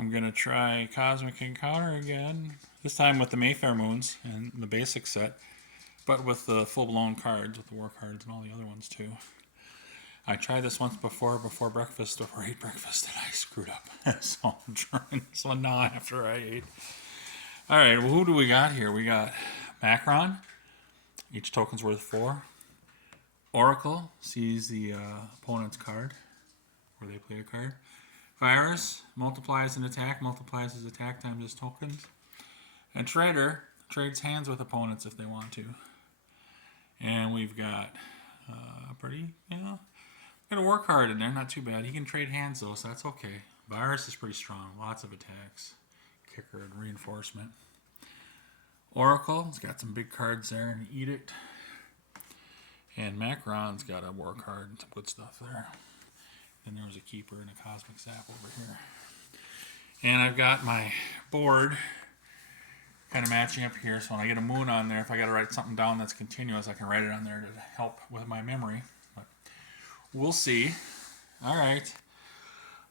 I'm going to try Cosmic Encounter again. This time with the Mayfair moons and the basic set. But with the full-blown cards, with the war cards and all the other ones too. I tried this once before breakfast, before I ate breakfast, and I screwed up. So I'm trying this one now after I ate. Alright, well, who do we got here? We got Macron. Each token's worth 4. Oracle sees the opponent's card, where they play a card. Virus multiplies an attack, multiplies his attack times his tokens. And Trader trades hands with opponents if they want to. And we've got got a war card in there, not too bad. He can trade hands though, so that's okay. Virus is pretty strong, lots of attacks. Kicker and reinforcement. Oracle's got some big cards there, and Edict. And Macron's got a war card and some good stuff there. Then there was a Keeper and a Cosmic Zap over here. And I've got my board kind of matching up here, so when I get a moon on there, if I got to write something down that's continuous, I can write it on there to help with my memory. But we'll see. All right.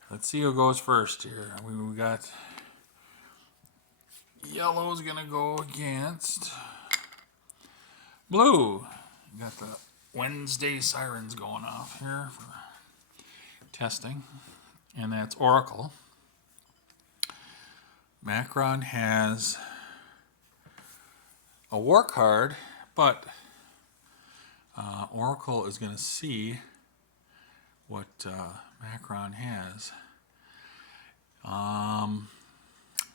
Let's see who goes first here. We got yellow's going to go against blue. We got the Wednesday sirens going off here for testing. And that's Oracle. Macron has a war card, but Oracle is going to see what Macron has.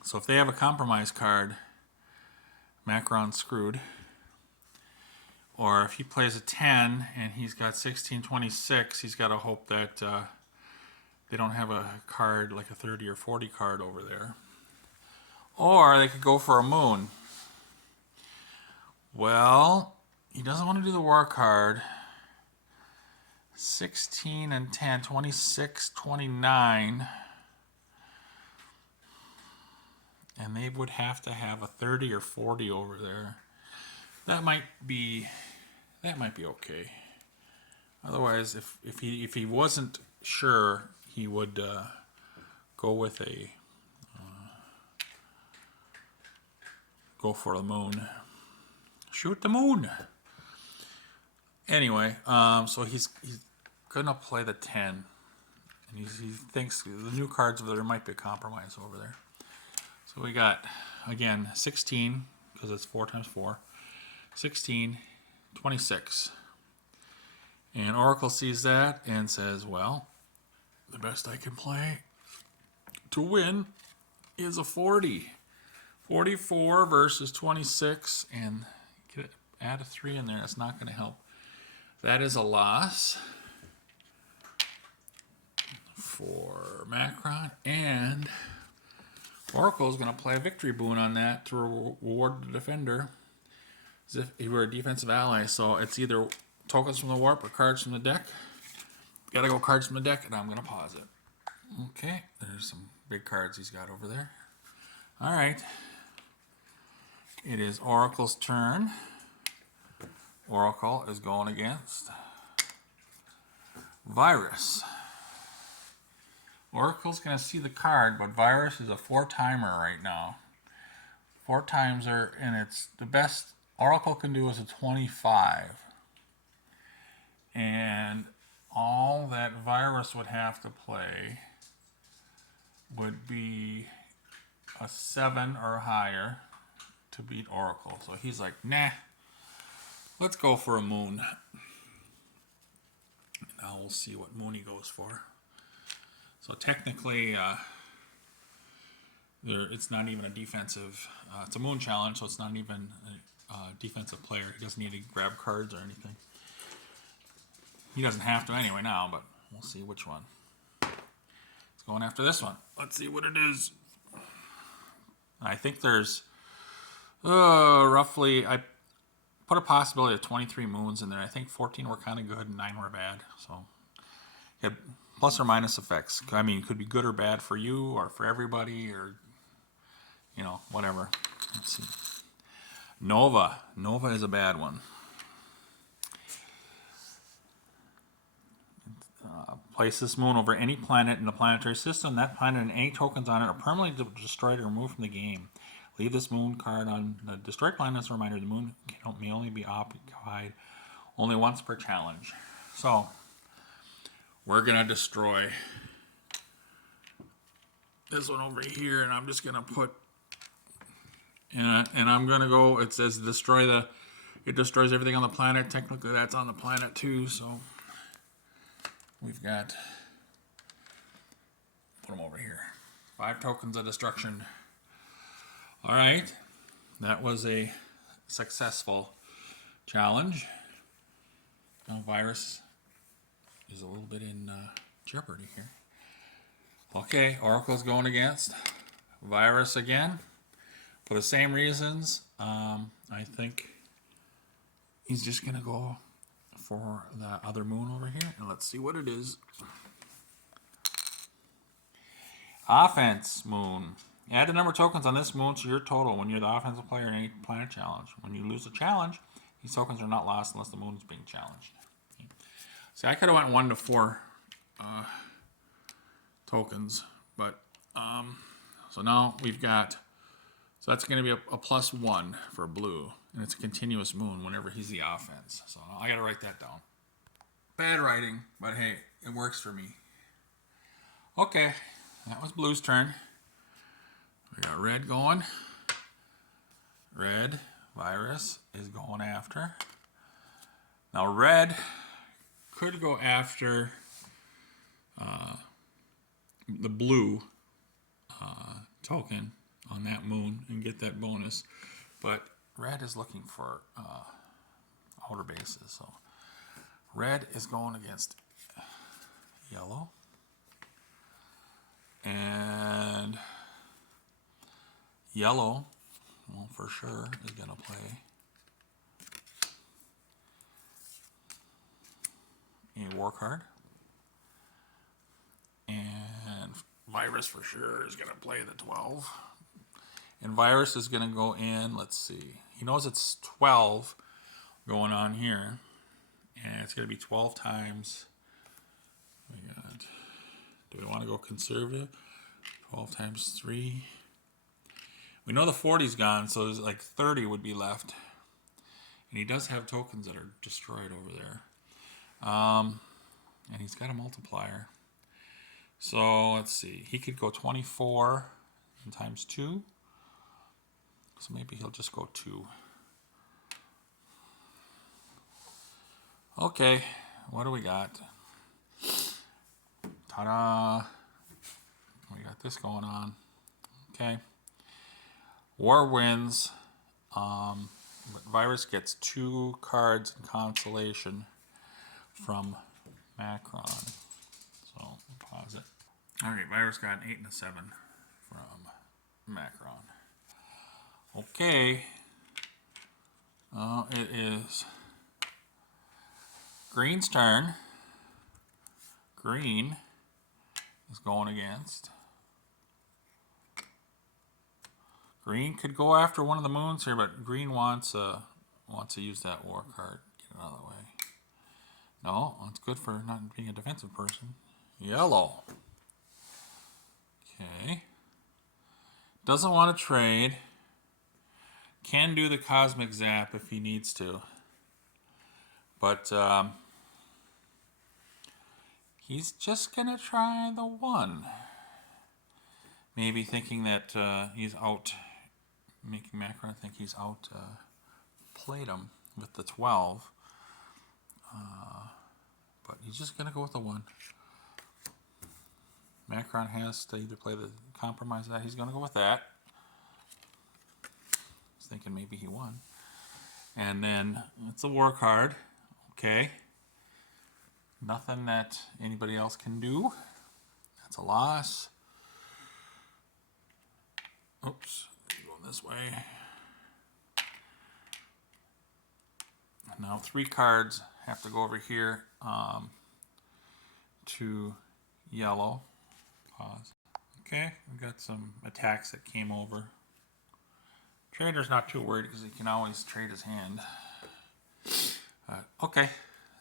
So if they have a compromise card, Macron's screwed. Or if he plays a 10 and he's got 1626, he's got to hope that they don't have a card like a 30 or 40 card over there. Or they could go for a moon. Well, he doesn't want to do the war card. 16 and 10, 26, 29. And they would have to have a 30 or 40 over there. That might be okay. Otherwise, if he wasn't sure, he would go with a go for the moon. Shoot the moon. Anyway, so he's gonna play the 10, and he thinks the new cards over there might be a compromise over there. So we got again 16 because it's 4 times 4. 16, 26. And Oracle sees that and says, well, the best I can play to win is a 40. 44 versus 26, and add a 3 in there. That's not going to help. That is a loss for Macron, and Oracle is going to play a victory boon on that to reward the defender as if he were a defensive ally. So it's either tokens from the warp or cards from the deck. Gotta go cards from the deck, and I'm going to pause it. Okay, there's some big cards he's got over there. All right. It is Oracle's turn. Oracle is going against Virus. Oracle's going to see the card, but Virus is a 4-timer right now. 4-timer, and it's the best Oracle can do is a 25. And all that Virus would have to play would be a 7 or higher to beat Oracle. So he's like, nah, let's go for a moon. Now we'll see what moon he goes for. So technically, it's not even a defensive. It's a moon challenge, so it's not even a defensive player. He doesn't need to grab cards or anything. He doesn't have to anyway now, but we'll see which one. It's going after this one. Let's see what it is. I think there's roughly, I put a possibility of 23 moons in there. I think 14 were kind of good and 9 were bad. So, yeah, plus or minus effects. I mean, it could be good or bad for you or for everybody or, whatever. Let's see. Nova. Nova is a bad one. Place this moon over any planet in the planetary system. That planet and any tokens on it are permanently destroyed or removed from the game. Leave this moon card on the destroyed planet as a reminder. The moon may only be occupied only once per challenge. So, we're going to destroy this one over here, and I'm just going to put, and I'm going to go, it says it destroys everything on the planet. Technically, that's on the planet too, so we've got, put them over here. 5 tokens of destruction. All right, that was a successful challenge. Now, virus is a little bit in jeopardy here. Okay, Oracle's going against virus again for the same reasons. I think he's just going to go for the other moon over here, and let's see what it is. Offense moon. Add the number of tokens on this moon to your total when you're the offensive player in any planet challenge. When you lose a challenge, these tokens are not lost unless the moon is being challenged. See, I could have went 1 to 4 tokens, but so now we've got, so that's going to be a +1 for blue, and it's a continuous moon whenever he's the offense. So I got to write that down. Bad writing, but hey, it works for me. Okay, that was blue's turn. We got red going. Red virus is going after. Now red could go after the blue token on that moon and get that bonus, but red is looking for outer bases, so red is going against yellow, and yellow, well, for sure is going to play a war card. And virus for sure is going to play the 12. And virus is going to go in, let's see. He knows it's 12 going on here. And it's going to be 12 times. Do we want to go conservative? 12 times 3. We know the 40's gone, so there's like 30 would be left. And he does have tokens that are destroyed over there. And he's got a multiplier. So let's see. He could go 24 times 2. So maybe he'll just go 2. Okay, what do we got? Ta-da! We got this going on. Okay. War wins. But virus gets 2 cards in consolation from Macron. So pause it. Alright, virus got an 8 and a 7 from Macron. Okay. It is green's turn. Green is going against. Green could go after one of the moons here, but green wants to use that war card. Get it out of the way. No, it's good for not being a defensive person. Yellow. Okay. Doesn't want to trade. Can do the cosmic zap if he needs to. But he's just going to try the 1. Maybe thinking that he's out, making Macron think he's out played him with the 12. But he's just going to go with the 1. Macron has to either play the compromise that. He's going to go with that. He's thinking maybe he won. And then it's a war card. Okay. Nothing that anybody else can do. That's a loss. Oops. Going this way. Now 3 cards have to go over here to yellow. Pause. Okay, we've got some attacks that came over. Trader's not too worried because he can always trade his hand. Okay,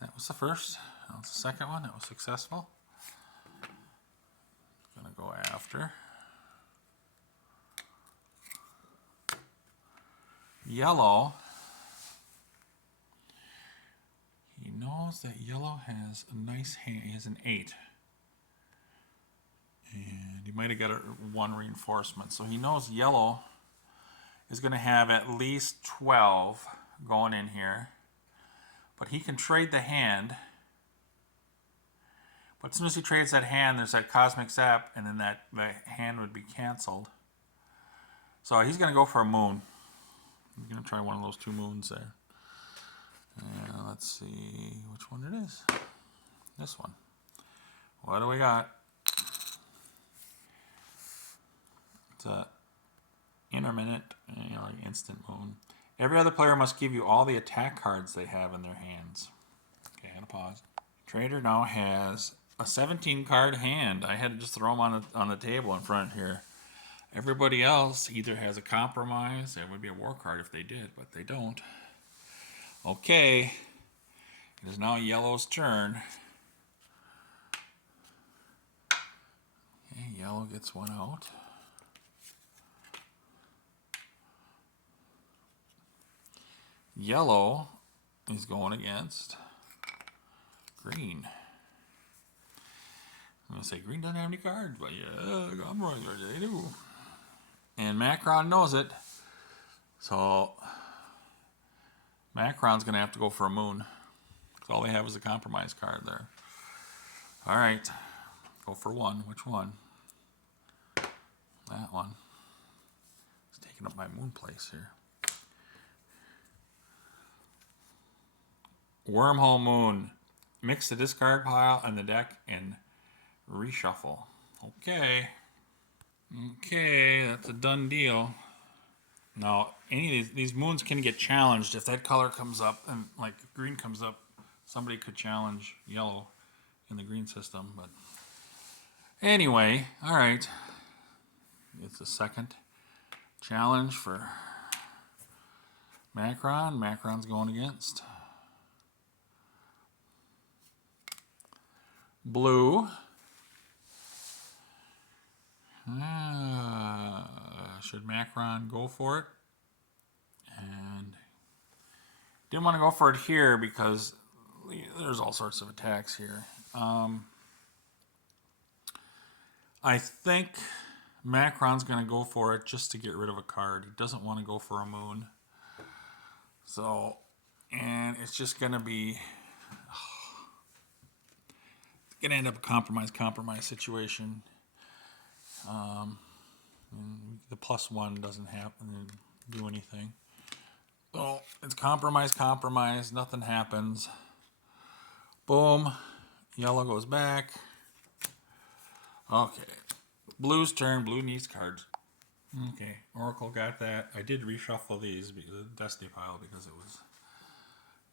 that was the first. That was the second one. That was successful. go after. Yellow. He knows that yellow has a nice hand. He has an 8. And he might have got a 1 reinforcement. So he knows yellow is going to have at least 12 going in here. But he can trade the hand. But as soon as he trades that hand, there's that cosmic zap, and then that hand would be canceled. So he's going to go for a moon. I'm going to try one of those 2 moons there. And let's see which one it is. This one. What do we got? It's a intermittent, like instant moon. Every other player must give you all the attack cards they have in their hands. Okay, I'm gonna pause. Trader now has a 17 card hand. I had to just throw them on the table in front here. Everybody else either has a compromise. That would be a war card if they did, but they don't. Okay, it is now yellow's turn. Okay, yellow gets one out. Yellow is going against green. I'm going to say green doesn't have any cards, but yeah, they do. And Macron knows it. So Macron's going to have to go for a moon. Because all they have is a compromise card there. All right. Go for one. Which one? That one. It's taking up my moon place here. Wormhole Moon. Mix the discard pile and the deck and reshuffle. Okay. Okay, that's a done deal. Now, any of these moons can get challenged. If that color comes up and like green comes up, somebody could challenge yellow in the green system. But anyway, all right. It's a second challenge for Macron. Macron's going against blue. Should Macron go for it? And didn't want to go for it here because there's all sorts of attacks here. I think Macron's going to go for it just to get rid of a card. He doesn't want to go for a moon. So, and it's just going to be... It's going to end up a compromise situation. The +1 doesn't do anything. So it's compromise. Nothing happens. Boom. Yellow goes back. Okay. Blue's turn. Blue needs cards. Okay. Oracle got that. I did reshuffle these, the Destiny pile, because it was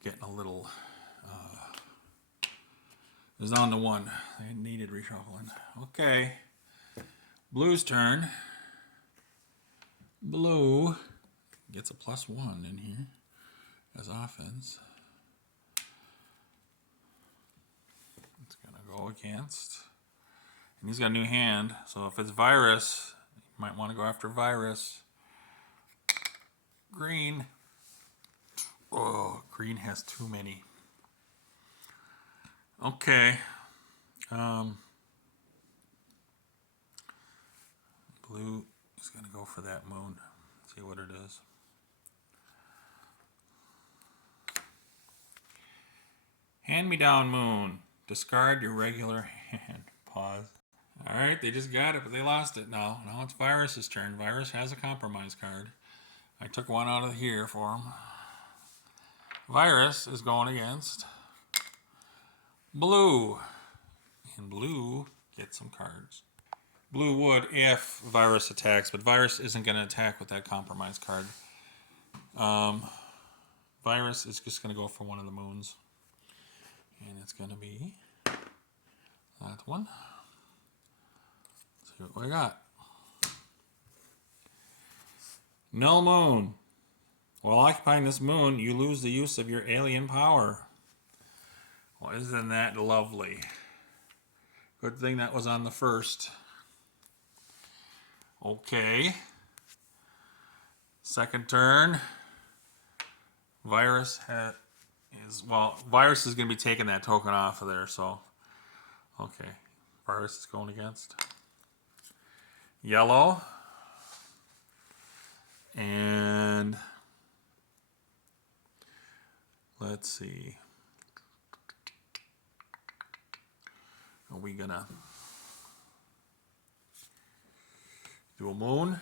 getting a little... it was down to 1. It needed reshuffling. Okay. Blue's turn. Blue gets a +1 in here as offense. It's going to go against. And he's got a new hand. So if it's virus, you might want to go after virus. Green. Oh, green has too many. Okay. Blue is going to go for that moon. See what it is. Hand-me-down moon. Discard your regular hand. Pause. Alright, they just got it, but they lost it now. Now it's Virus's turn. Virus has a compromise card. I took one out of here for him. Virus is going against blue. And blue gets some cards. Blue would if Virus attacks, but Virus isn't going to attack with that compromise card. Virus is just going to go for one of the moons. And it's going to be that one. Let's see what we got. Null moon. While occupying this moon, you lose the use of your alien power. Well, isn't that lovely? Good thing that was on the first. Okay. Second turn. Virus Virus is going to be taking that token off of there, so. Okay. Virus is going against. Yellow. And let's see. Are we going to do a moon?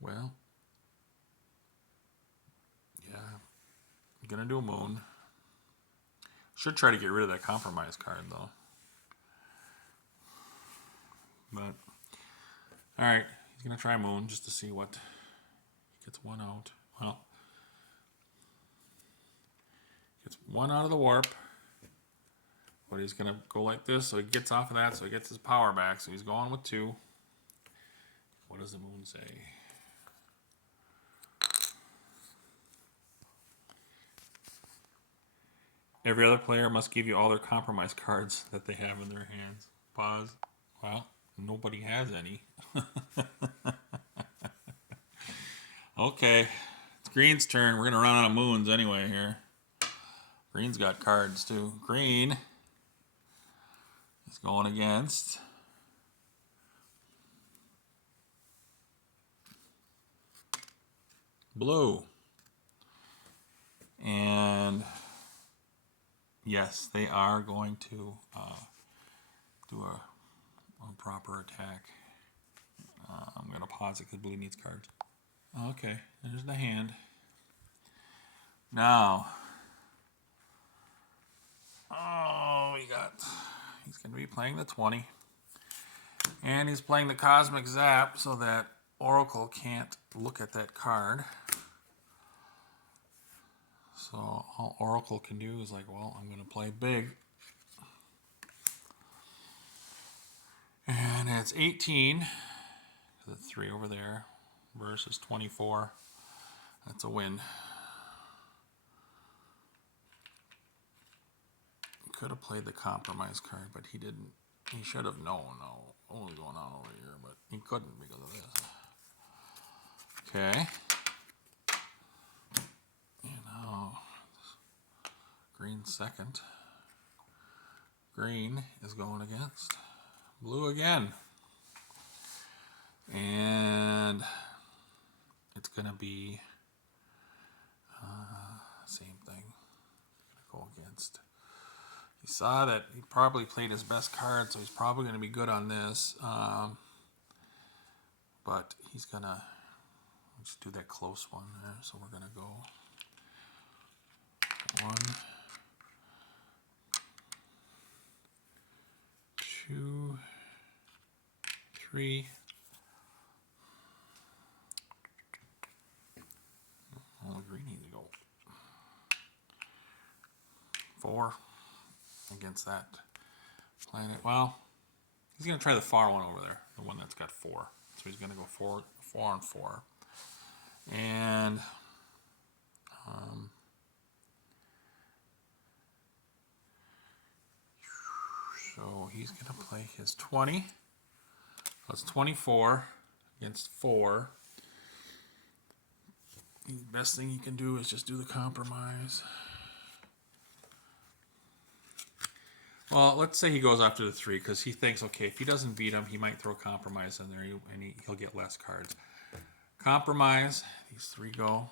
Well, yeah, I'm going to do a moon. Should try to get rid of that compromise card, though. But, alright, he's going to try moon just to see what. He gets one out. Well, gets one out of the warp. But he's going to go like this, so he gets off of that, so he gets his power back. So he's going with 2. What does the moon say? Every other player must give you all their compromise cards that they have in their hands. Pause. Well, nobody has any. Okay. It's Green's turn. We're going to run out of moons anyway here. Green's got cards too. Green is going against blue. And yes, they are going to do a proper attack. I'm going to pause it because blue needs cards. Okay, there's the hand. Now, he's going to be playing the 20. And he's playing the Cosmic Zap so that Oracle can't look at that card. So all Oracle can do is like, well, I'm going to play big. And it's 18. The 3 over there versus 24. That's a win. Could have played the compromise card, but he didn't. He should have known. No, only going on over here, but he couldn't because of this. Okay. And now Green second. Green is going against blue again. And it's going to be same thing. Go against. He saw that he probably played his best card, so he's probably going to be good on this. But he's going to just do that close one there. So we're going to go 1, 2, 3. Only green needs to go 4 against that planet. Well, he's going to try the far one over there, the one that's got 4. So he's going to go 4 and 4. And so he's going to play his 20. That's 24 against 4. The best thing you can do is just do the compromise. Well, let's say he goes after the 3 because he thinks, okay, if he doesn't beat him, he might throw compromise in there and he'll get less cards. Compromise, these 3 go.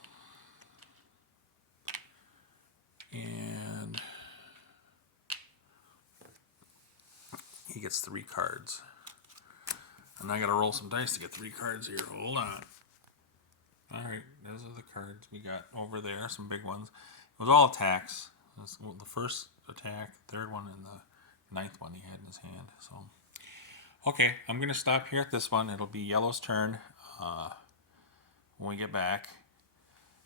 And he gets 3 cards. And I got to roll some dice to get 3 cards here. Hold on. Alright, those are the cards we got over there, some big ones. It was all attacks. It was the first attack, third one, and the 9th one he had in his hand. So, okay, I'm going to stop here at this one. It'll be Yellow's turn when we get back.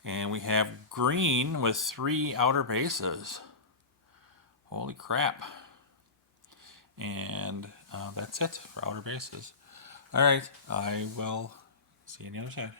And we have Green with 3 outer bases. Holy crap. And that's it for outer bases. Alright, I will see you on the other side.